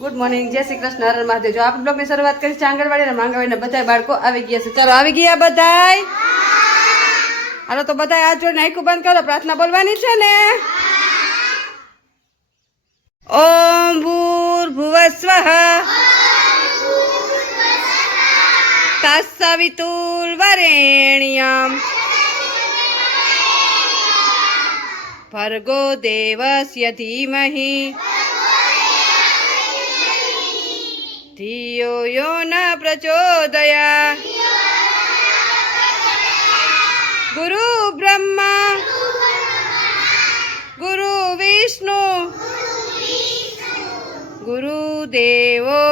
Good morning, જય શ્રી કૃષ્ણ, હર મહાદેવ। જો આપણે બ્લોગની શરૂઆત કરી છે આંગણવાડી અને આંગણવાડીના બધા બાળકો આવી ગયા છે। ચાલો આવી ગયા બધાય? હાલો તો બધાય હાથ જોડીને આંખો બંધ કરો, પ્રાર્થના બોલવાની છે ને। ઓમ ભૂર્ભુવસ્વઃ તત્સવિતુર્વરેણ્યં ભર્ગો દેવસ્ય ધીમહિ धियो यो न प्रचोदयात्। गुरु ब्रह्मा गुरु विष्णु गुरुदेवो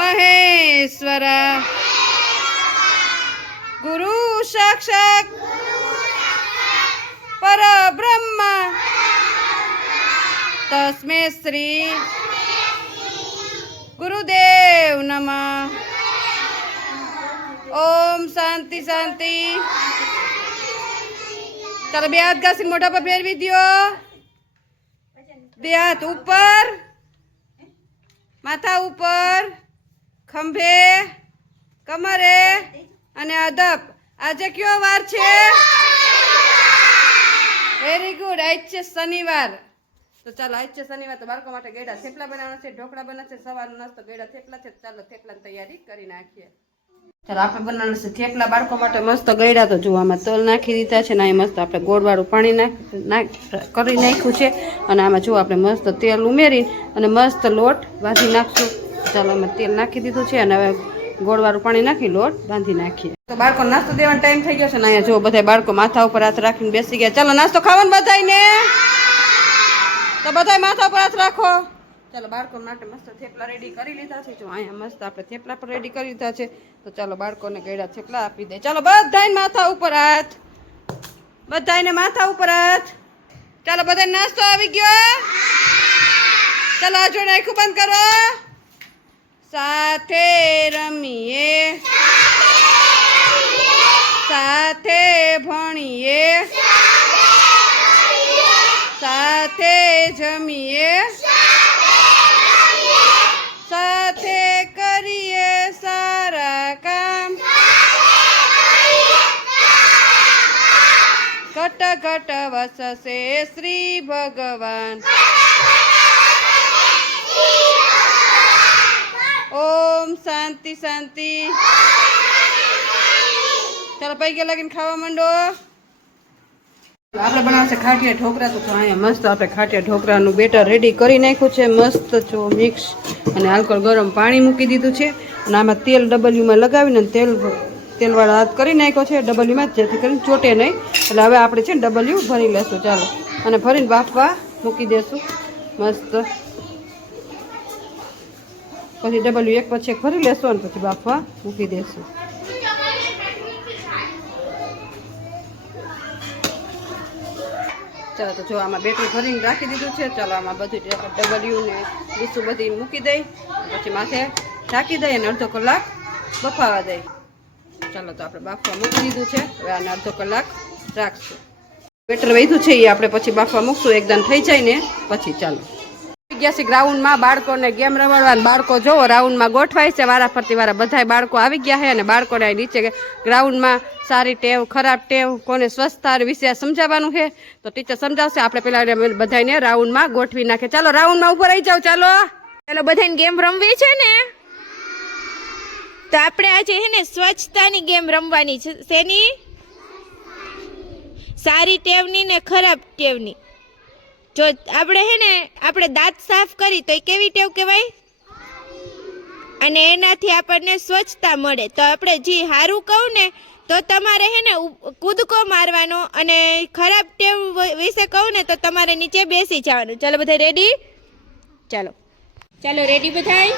महेश्वर गुरु साक्षात् परब्रह्म तस्मै श्री गुरुदेव नमः। ओम शांति शांति। चलो બે હાથ ઘસીને મોઢા પર ફેરવી દ્યો। બે હાથ ઉપર, માથા ઉપર, ખંભે, કમરે અને અદબ। આજે કયો વાર છે? વેરી ગુડ, આજ છે શનિવાર। તો ચાલો આજ છે શનિવાર, તો બાળકો માટે ગળ્યા થેપલા બનાવવાના છે, ઢોકળા બનાવશે, સવારનો નાસ્તો ગળ્યા થેપલા છે। ચાલો થેપલાની તૈયારી કરી નાખીએ। ચાલો આપણે બનાવવાના છે થેપલા બાળકો માટે મસ્ત ગળ્યા। તો જો આમાં તલ નાખી દીધા છે ને અહીં મસ્ત આપણે ગોળવાળું પાણી કરી નાખ્યું છે અને આમાં જો આપણે મસ્ત તેલ ઉમેરી અને મસ્ત લોટ બાંધી નાખશું। ચાલો અમે તેલ નાખી દીધું છે અને હવે ગોળવાળું પાણી નાખી લોટ બાંધી નાખીએ। તો બાળકો નાસ્તો દેવાનો ટાઈમ થઈ ગયો છે ને અહીંયા જો બધા બાળકો માથા ઉપર હાથ રાખીને બેસી ગયા। ચાલો નાસ્તો ખાવાનો બધાયને, તો બધા માથા પર હાથ રાખો। ચાલો બાળકો માટે મસ્ત થેપલા રેડી કરી લીધા છે। જો અહીંયા મસ્ત આપણે થેપલા પર રેડી કરી લીધા છે। તો ચાલો બાળકોને ગળ્યા થેપલા આપી દે। ચાલો બધાને માથા ઉપર હાથ, બધાને માથા ઉપર હાથ। ચાલો બધાને નાસ્તો આવી ગયો। ચાલો આ જોડે આંખો બંધ કરો। સાથે રમીએ, સાથે ભણીએ, સાથે જમીએ, સાથે કરીએ સારા કામ, ઘટ ઘટ વસશે શ્રી ભગવાન। ઓમ શાંતિ શાંતિ। ચાલો પૈકી લાગીને ખાવા માંડો। આપણે બનાવશે ખાટિયા ઢોકળા। તો અહીંયા મસ્ત આપણે ખાટિયા ઢોકળાનું બેટર રેડી કરી નાખ્યું છે મસ્ત જો મિક્સ, અને આલ્કોહોલ ગરમ પાણી મૂકી દીધું છે અને આમાં તેલ ડબલ્યુમાં લગાવીને તેલવાળો હાથ કરી નાખ્યો છે ડબલ્યુમાં, જેથી કરીને ચોટે નહીં। એટલે હવે આપણે છે ને ડબલ્યુ ભરી લેશું। ચાલો અને ભરીને બાફવા મૂકી દેશું મસ્ત। પછી ડબલ્યુ એક પછી એક ભરી લેશું અને પછી બાફવા મૂકી દેશું। ચાલો તો જો આમાં બેટર ભરીને રાખી દીધું છે। ચાલો આમાં બધું ડબલ્યુ ને ડીશું બધી મૂકી દઈ, પછી માથે ઢાંકી દઈ અને અડધો કલાક બફાવા દઈ। ચાલો તો આપણે બાફવા મૂકી દીધું છે, હવે આને અડધો કલાક રાખશું। બેટર વધ્યું છે એ આપણે પછી બાફવા મૂકશું, એકદમ થઈ જાય ને પછી। ચાલો ગયા છે ગ્રાઉન્ડમાં બાળકોને ગેમ રમાડવા। બાળકો જોવો રાઉન્ડમાં ગોઠવાય છે, વારા ફરતી વારા બધા બાળકો આવી ગયા છે અને બાળકોને નીચે ગ્રાઉન્ડમાં સારી ટેવ ખરાબ ટેવ કોને સ્વચ્છતા વિશે સમજાવવાનું છે। તો ટીચર સમજાવશે, આપણે પેલા બધાને રાઉન્ડમાં ગોઠવી નાખે। ચાલો રાઉન્ડમાં ઉપર આવી જાવ। ચાલો ચાલો બધાને ગેમ રમવી છે ને, તો આપણે આજે હે ને સ્વચ્છતાની ગેમ રમવાની છે। શેની? સારી ટેવની ને ખરાબ ટેવની। જો આપણે હે ને આપણે દાંત સાફ કરી તો એ કેવી ટેવ કહેવાય? અને એનાથી આપણને સ્વચ્છતા મળે। તો આપણે જે સારું કહું ને તો તમારે હે ને કૂદકો મારવાનો, અને ખરાબ ટેવ વિશે કહું ને તો તમારે નીચે બેસી જવાનું। ચાલો બધા રેડી? ચાલો ચાલો રેડી બધાય?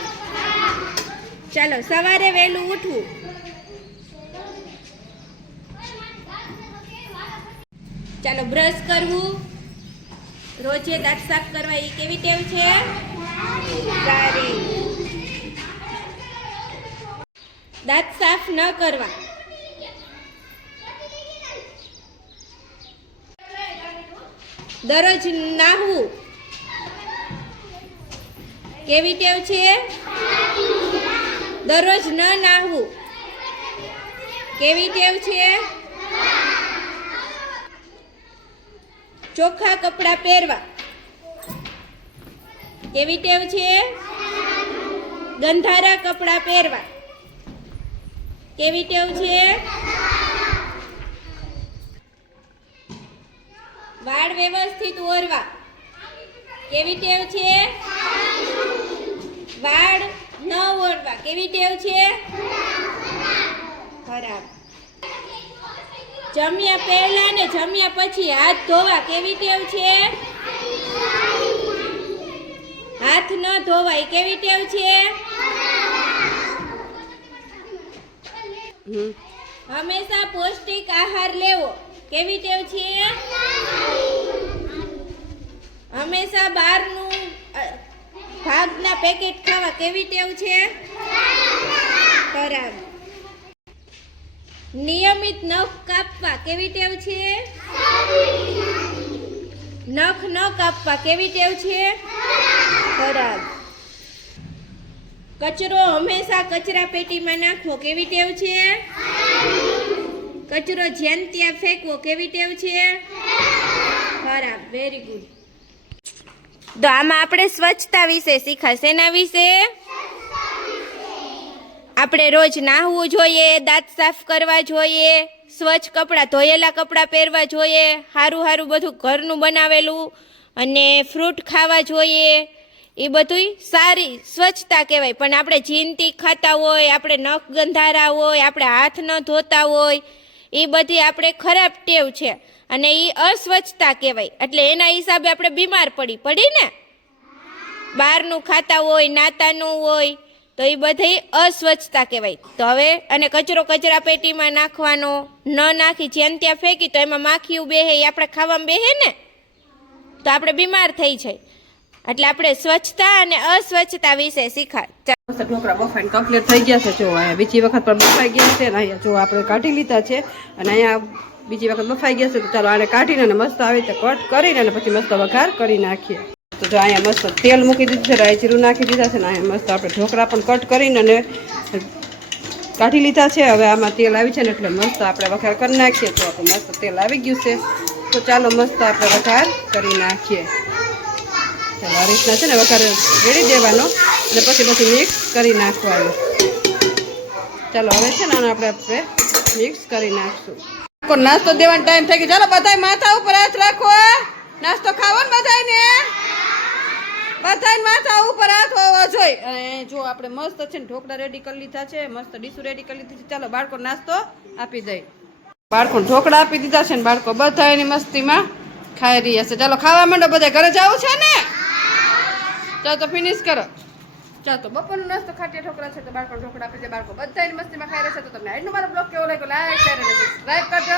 ચાલો સવારે વહેલું ઉઠવું, ચાલો બ્રશ કરવું, રોજે દાંત સાફ કરવા, એ કેવી ટેવ છે? સારી। દાંત સાફ ન કરવા, દરરોજ નાહવું, કેવી ટેવ છે? દરરોજ ન નાહવું. કેવી ટેવ છે? ચોખ્ખા કપડાં પહેરવા. કેવી ટેવ છે? ગંધારા કપડાં પહેરવા. કેવી ટેવ છે? વાળ વ્યવસ્થિત ઓરવા. કેવી ટેવ છે? વાળ ન ઓરવા. કેવી ટેવ છે? ખરાબ. જમ્યા પહેલા ને જમ્યા પછી હાથ ધોવા. કેવી ટેવ છે? હાથ ન ધોવાય. કેવી ટેવ છે? હંમેશા પૌષ્ટિક આહાર લેવો. કેવી ટેવ છે? હંમેશા બહારનું ભાગના પેકેટ ખાવા. કેવી ટેવ છે? ખરાબ. નિયમિત નખ કાપવા. કેવી ટેવ છે? નખ ન કાપવા. કેવી ટેવ છે? ખરાબ. કચરો હંમેશા કચરા પેટીમાં નાખવો. કેવી ટેવ છે? કચરો જ્યાં ત્યાં ફેંકવો. કેવી ટેવ છે? ખરાબ. Very good. તો આમાં આપણે સ્વચ્છતા વિશે શીખ્યા. શેના વિશે? આપણે રોજ નાહવું જોઈએ, દાંત સાફ કરવા જોઈએ, સ્વચ્છ કપડાં, ધોયેલા કપડાં પહેરવા જોઈએ, સારું સારું બધું ઘરનું બનાવેલું અને ફ્રૂટ ખાવા જોઈએ. એ બધું સારી સ્વચ્છતા કહેવાય. પણ આપણે જીનતી ખાતા હોય, આપણે નખ ગંધારા હોય, આપણે હાથ ન ધોતા હોય, એ બધી આપણે ખરાબ ટેવ છે અને એ અસ્વચ્છતા કહેવાય. એટલે એના હિસાબે આપણે બીમાર પડી ને. બહારનું ખાતા હોય, નાતાનું હોય તો એ બધી અસ્વચ્છતા કહેવાય. તો હવે અને કચરો કચરા પેટીમાં નાખવાનો, ન નાખી જ્યાં ત્યાં ફેંકી તો એમાં માખીયું બેહે, એ આપણે ખાવામાં બેહે ને, તો આપણે બીમાર થઈ જાય. એટલે આપણે સ્વચ્છતા અને અસ્વચ્છતા વિશે શીખાય. મસ્ત ઢોકળા બફાઈને કમ્પ્લીટ થઈ ગયા છે. જો અહીંયા બીજી વખત પણ બફાઈ ગયા છે અને અહીંયા જો આપણે કાઢી લીધા છે અને અહીંયા બીજી વખત બફાઈ ગયા છે. તો ચાલો આને કાઢીને અને મસ્ત આવી રીતે કટ કરીને અને પછી મસ્ત વઘાર કરી નાખીએ. તો જો અહીંયા મસ્ત તેલ મૂકી દીધું છે, રાઈ જીરું નાખી દીધા છે ને અહીંયા મસ્ત આપણે ઢોકળા પણ કટ કરીને અને કાઢી લીધા છે. હવે આમાં તેલ આવી છે ને એટલે મસ્ત આપણે વઘાર કરી નાખીએ. તો આપણે મસ્ત તેલ આવી ગયું છે. તો ચાલો મસ્ત આપણે વઘાર કરી નાખીએ. ચાલો આ રીતના છે ને વઘાર રેડી દેવાનો અને પછી મિક્સ કરી નાખવાનું. ચાલો હવે છે ને આને આપણે મિક્સ કરી નાખશું. નાસ્તો દેવાનો ટાઈમ થઈ ગયો. ચાલો બધાય માથા ઉપર હાથ રાખો. નાસ્તો ખાવો ને બધાને. બધાય માથા ઉપર હાથ હોવા જોઈએ. અને જો આપણે મસ્ત છે ને ઢોકળા રેડી કરી લીધા છે, મસ્ત ડીશું રેડી કરી લીધી છે. ચાલો બાળકો નાસ્તો આપી દઈ. બાળકો ઢોકળા આપી દીધા છે ને બાળકો બધા એની મસ્તીમાં ખાઈ રહ્યા છે. ચાલો ખાવા માંડો. બધા ઘરે જવું છે ને? ચાલો તો ફિનિશ કરો. ચાલો તો બપોરનો નાસ્તો ખાટિયા ઢોકળા છે તો બાળકો ઢોકળા આપી દે. બાળકો બધા એની મસ્તીમાં ખાઈ રહ્યા છે. તો તમને આજનો મારો બ્લોગ કેવો લાગ્યો લાઈક શેર અને સબસ્ક્રાઇબ કરજો.